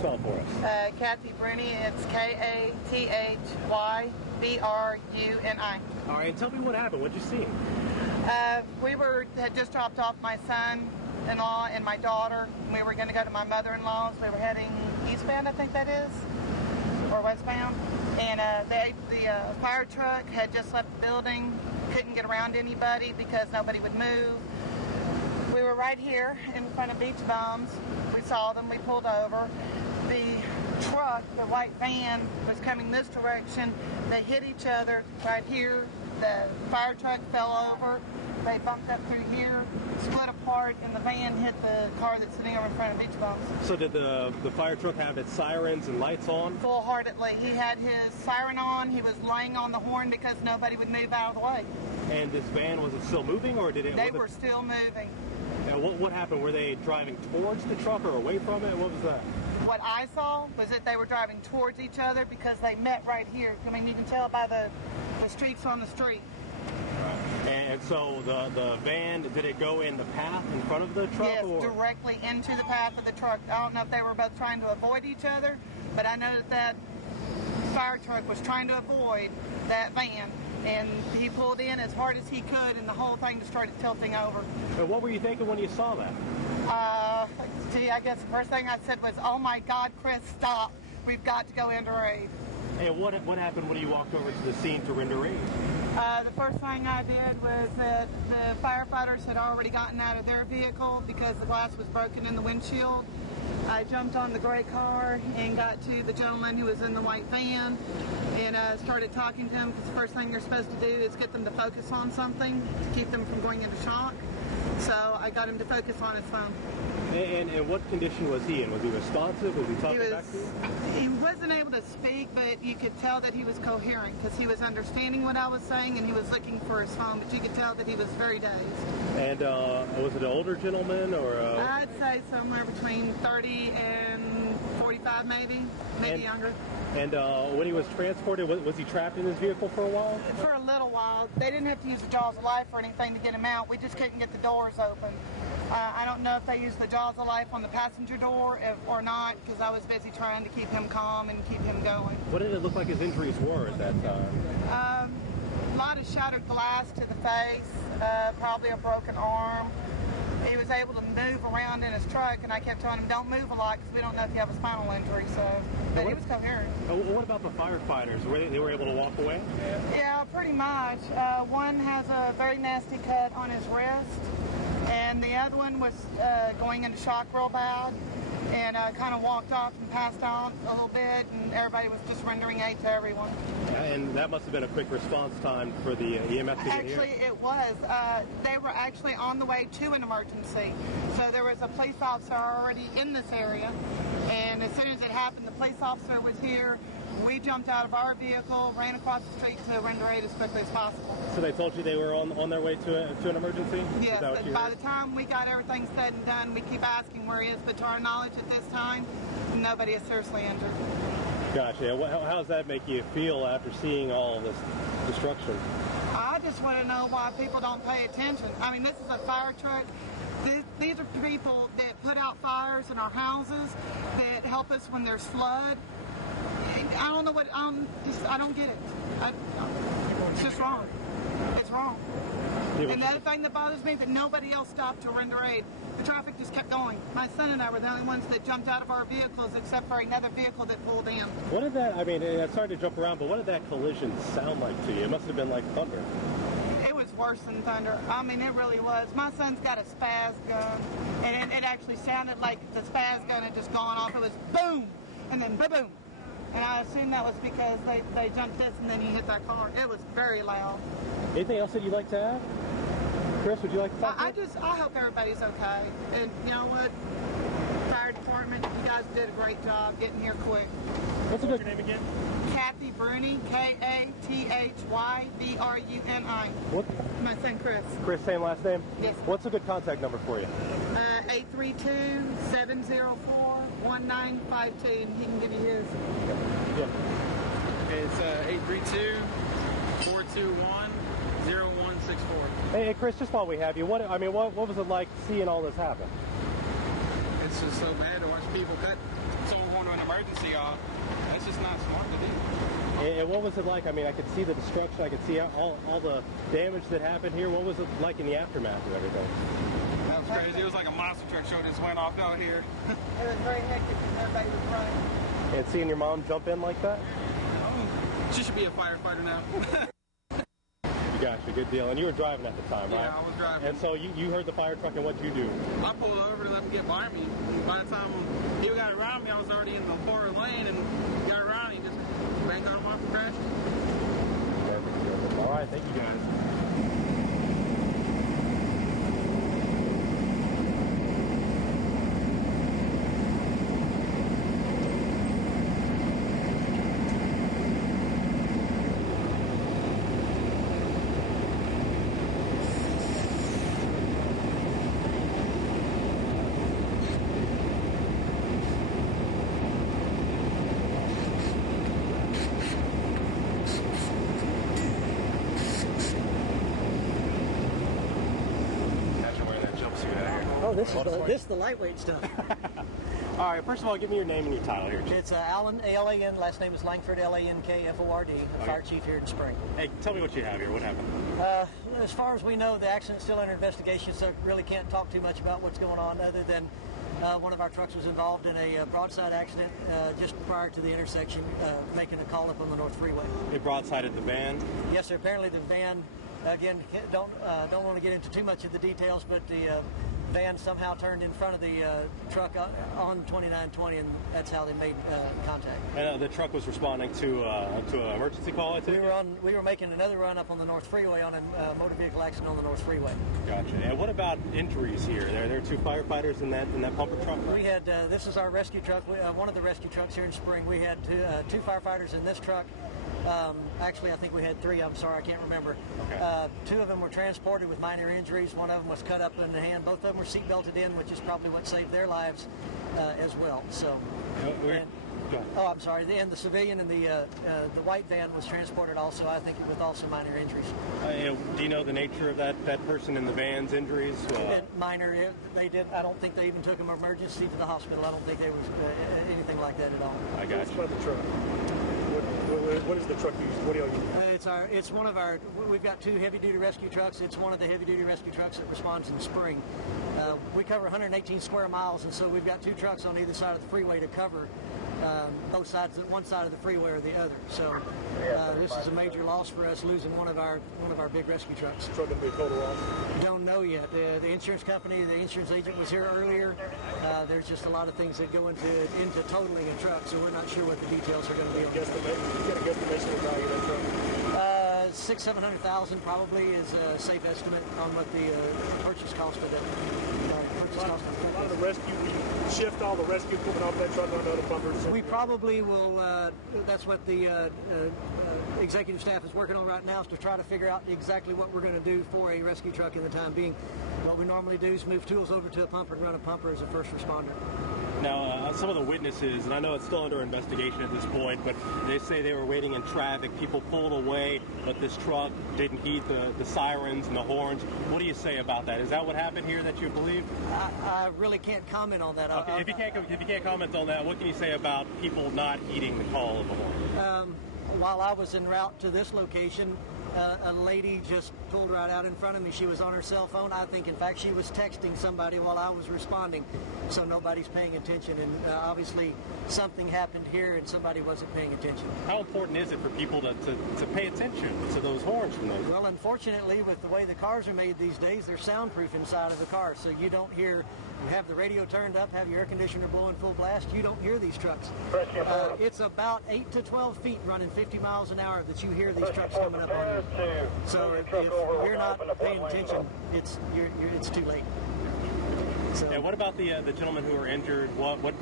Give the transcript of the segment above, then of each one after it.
spell it for us. Kathy Bruni. It's Kathybruni. All right, tell me what happened. What'd you see? We had just dropped off my son-in-law and my daughter. We were going to go to my mother-in-law's. We were heading eastbound, I think that is, or westbound. And the fire truck had just left the building. Couldn't get around anybody because nobody would move. We were right here in front of Beach Bums. We saw them. We pulled over. The truck, the white van, was coming this direction. They hit each other right here. The fire truck fell over. They bumped up through here, split apart, and the van hit the car that's sitting over in front of Beach Bums. So did the fire truck have its sirens and lights on? Full-heartedly. He had his siren on. He was laying on the horn because nobody would move out of the way. And this van, was it still moving, or did it? They were still moving. What happened? Were they driving towards the truck or away from it? What was that? What I saw was that they were driving towards each other because they met right here. I mean, you can tell by the streaks on the street. And so the van, did it go in the path in front of the truck? Yes, directly into the path of the truck. I don't know if they were both trying to avoid each other, but I know that fire truck was trying to avoid that van. And he pulled in as hard as he could, and the whole thing just started tilting over. And what were you thinking when you saw that? I guess the first thing I said was, "Oh my God, Chris, stop! We've got to go into aid." And what happened when you walked over to the scene to render aid? The first thing I did was that the firefighters had already gotten out of their vehicle because the glass was broken in the windshield. I jumped on the gray car and got to the gentleman who was in the white van and started talking to him because the first thing you're supposed to do is get them to focus on something to keep them from going into shock. So I got him to focus on his phone. And what condition was he in? Was he responsive? Was he talking back to you? He wasn't able to speak, but you could tell that he was coherent because he was understanding what I was saying and he was looking for his phone, but you could tell that he was very dazed. And was it an older gentleman or? I'd say somewhere between 30 and 45 maybe younger. And when he was transported, was he trapped in his vehicle for a while? For a little while. They didn't have to use the jaws of life or anything to get him out. We just couldn't get the doors open. I don't know if they used the jaws of life on the passenger door or not, because I was busy trying to keep him calm and keep him going. What did it look like his injuries were at that time? A lot of shattered glass to the face, probably a broken arm. He was able to move around in his truck, and I kept telling him, don't move a lot, because we don't know if you have a spinal injury, but he was coherent. What about the firefighters? They were able to walk away? Yeah, pretty much. One has a very nasty cut on his wrist, and the other one was going into shock real bad, and kind of walked off and passed out a little bit, and everybody was just rendering aid to everyone. And that must have been a quick response time for the EMS to get here. Actually, it was. They were actually on the way to an emergency. So there was a police officer already in this area, and as soon as it happened, the police officer was here. We jumped out of our vehicle, ran across the street to render aid as quickly as possible. So they told you they were on their way to an emergency? Yes, but by the time we got everything said and done, we keep asking where he is, but to our knowledge at this time, nobody is seriously injured. Gotcha. How does that make you feel after seeing all of this destruction? I just want to know why people don't pay attention. I mean, this is a fire truck. These are people that put out fires in our houses, that help us when there's flood. I don't know what, I don't get it. It's just wrong. It's wrong. And the other thing that bothers me is that nobody else stopped to render aid. The traffic just kept going. My son and I were the only ones that jumped out of our vehicles except for another vehicle that pulled in. What did that, I mean, it's hard to jump around, but what did that collision sound like to you? It must have been like thunder. It was worse than thunder. I mean, it really was. My son's got a spaz gun, and it actually sounded like the spaz gun had just gone off. It was boom, and then boom. And I assume that was because they jumped this and then he hit that car. It was very loud. Anything else that you'd like to add? Chris, would you like to talk? I hope everybody's okay. And you know what? Fire department, you guys did a great job getting here quick. What's your name again? Kathy Bruni, Kathybruni. What? My son Chris. Chris, same last name? Yes. What's a good contact number for you? 832-704-1952, and he can give you his. Yeah. It's 832-421-0164. Hey, Chris, just while we have you, what was it like seeing all this happen? It's just so bad to watch people cut someone going to an not smart to do. And what was it like? I mean, I could see the destruction. I could see all the damage that happened here. What was it like in the aftermath of everything? That was crazy. It was like a monster truck show just went off down here. It was very hectic because everybody was running. And seeing your mom jump in like that? She should be a firefighter now. Gotcha, good deal. And you were driving at the time, right? Yeah, I was driving. And so you heard the fire truck, and what'd you do? I pulled over to let him get by me. By the time he got around me, I was already in the forward lane, and he got around, he just banged out him off and crashed. Perfect. All right, thank you guys. Oh, this is the lightweight stuff. All right, first of all, give me your name and your title here. It's Alan, A-L-A-N, last name is Langford, L-A-N-K-F-O-R-D, Fire Chief here in Spring. Hey, tell me what you have here. What happened? As far as we know, the accident's still under investigation, so really can't talk too much about what's going on other than one of our trucks was involved in a broadside accident just prior to the intersection, making a call up on the North Freeway. It broadsided the van? Yes, sir. Apparently the van, again, don't want to get into too much of the details, but the van somehow turned in front of the truck on 2920, and that's how they made contact. And the truck was responding to an emergency call, I think? We were making another run up on the North Freeway on a motor vehicle accident on the North Freeway. Gotcha. And what about injuries here? There are two firefighters in that pumper truck? Right? We had, this is our rescue truck, one of the rescue trucks here in Spring. We had two firefighters in this truck. Actually, I think we had three. I'm sorry, I can't remember. Okay. Two of them were transported with minor injuries. One of them was cut up in the hand. Both of them were seat belted in, which is probably what saved their lives as well. So. I'm sorry. And the civilian in the white van was transported also, I think, with also minor injuries. Do you know the nature of that person in the van's injuries? Minor. They did. I don't think they even took him emergency to the hospital. I don't think there was anything like that at all. I got you. What about the truck? What is the truck used? What do y'all use? It's one of our. We've got two heavy-duty rescue trucks. It's one of the heavy-duty rescue trucks that responds in Spring. We cover 118 square miles, and so we've got two trucks on either side of the freeway to cover both sides, one side of the freeway or the other. So this is a major loss for us, losing one of our big rescue trucks. Truck gonna be a total loss? Don't know yet. The insurance company, the insurance agent was here earlier. There's just a lot of things that go into totaling a truck, so we're not sure what the details are going to be. You got a guesstimation of the value of that truck? $600,000-700,000 probably is a safe estimate on what the purchase cost of it. A lot of the rescue, we shift all the rescue equipment off that truck onto other pumpers. We probably will. That's what the executive staff is working on right now, is to try to figure out exactly what we're going to do for a rescue truck in the time being. What we normally do is move tools over to a pumper and run a pumper as a first responder. Now, some of the witnesses, and I know it's still under investigation at this point, but they say they were waiting in traffic. People pulled away, but this truck didn't heed the sirens and the horns. What do you say about that? Is that what happened here that you believe? I really can't comment on that. Okay. If you can't comment on that, what can you say about people not heeding the call of the horn? While I was en route to this location, a lady just pulled right out in front of me. She was on her cell phone. I think, in fact, she was texting somebody while I was responding, so nobody's paying attention. And obviously, something happened here and somebody wasn't paying attention. How important is it for people to pay attention to those horns from those? Well, unfortunately, with the way the cars are made these days, they're soundproof inside of the car, so you don't hear. You have the radio turned up, have your air conditioner blowing full blast, you don't hear these trucks. It's about 8 to 12 feet running 50 miles an hour that you hear these trucks coming up on you. So if you're not paying attention, it's too late. So, and what about the gentlemen who were injured? What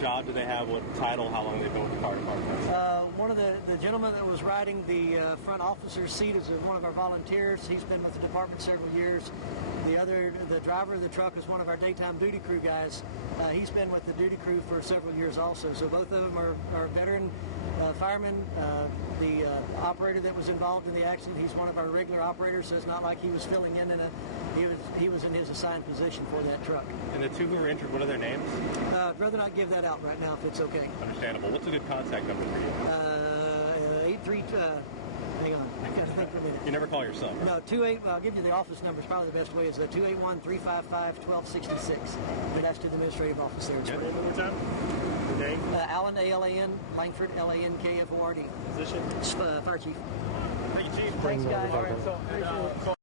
job do they have? What title? How long have they been with the fire department? One of the gentlemen that was riding the front officer's seat is one of our volunteers. He's been with the department several years. The driver of the truck is one of our daytime duty crew guys. He's been with the duty crew for several years also. So both of them are veteran Fireman, the operator that was involved in the accident, he's one of our regular operators, so it's not like he was filling in he was in his assigned position for that truck. And the two who were injured, what are their names? I'd rather not give that out right now if it's okay. Understandable. What's a good contact number for you? 832. Hang on, I gotta think for a minute. You never call yourself, right? No, 28. I'll give you the office number. It's probably the best way. Is 281-355-1266. And that's to the administrative office there. Name one more time. Your name? Alan, A-L-A-N, Langford, L-A-N-K-F-O-R-D. Position? Fire chief. Thank you, Chief. Thanks, guys.